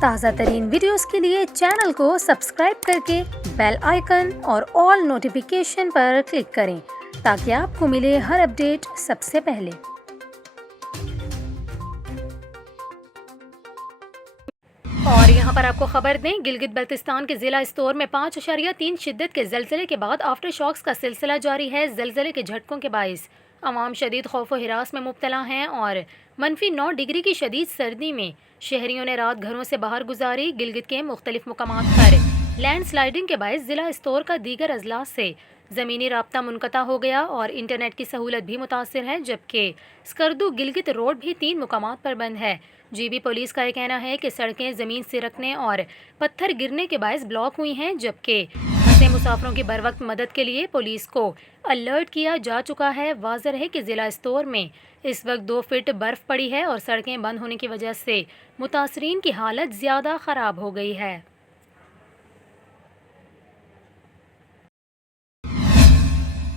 تازہ ترین ویڈیوز کے لیے چینل کو سبسکرائب کر کے بیل آئیکن اور آل نوٹیفیکیشن پر کلک کریں تاکہ آپ کو ملے ہر اپڈیٹ سب سے پہلے۔ اور یہاں پر آپ کو خبر دیں، گلگت بلتستان کے ضلع استور میں 5.3 شدت کے زلزلے کے بعد آفٹر شاکس کا سلسلہ جاری ہے۔ زلزلے کے جھٹکوں کے باعث عوام شدید خوف و ہراس میں مبتلا ہیں اور -9 ڈگری کی شدید سردی میں شہریوں نے رات گھروں سے باہر گزاری۔ گلگت کے مختلف مقامات پر لینڈ سلائیڈنگ کے باعث ضلع استور کا دیگر اضلاع سے زمینی رابطہ منقطع ہو گیا اور انٹرنیٹ کی سہولت بھی متاثر ہے، جبکہ سکردو گلگت روڈ بھی 3 مقامات پر بند ہے۔ جی بی پولیس کا یہ کہنا ہے کہ سڑکیں زمین سرکنے اور پتھر گرنے کے باعث بلاک ہوئی ہیں، جبکہ پھنسے مسافروں کی بروقت مدد کے لیے پولیس کو الرٹ کیا جا چکا ہے۔ واضح ہے کہ ضلع استور میں اس وقت 2 فٹ برف پڑی ہے اور سڑکیں بند ہونے کی وجہ سے متاثرین کی حالت زیادہ خراب ہو گئی ہے۔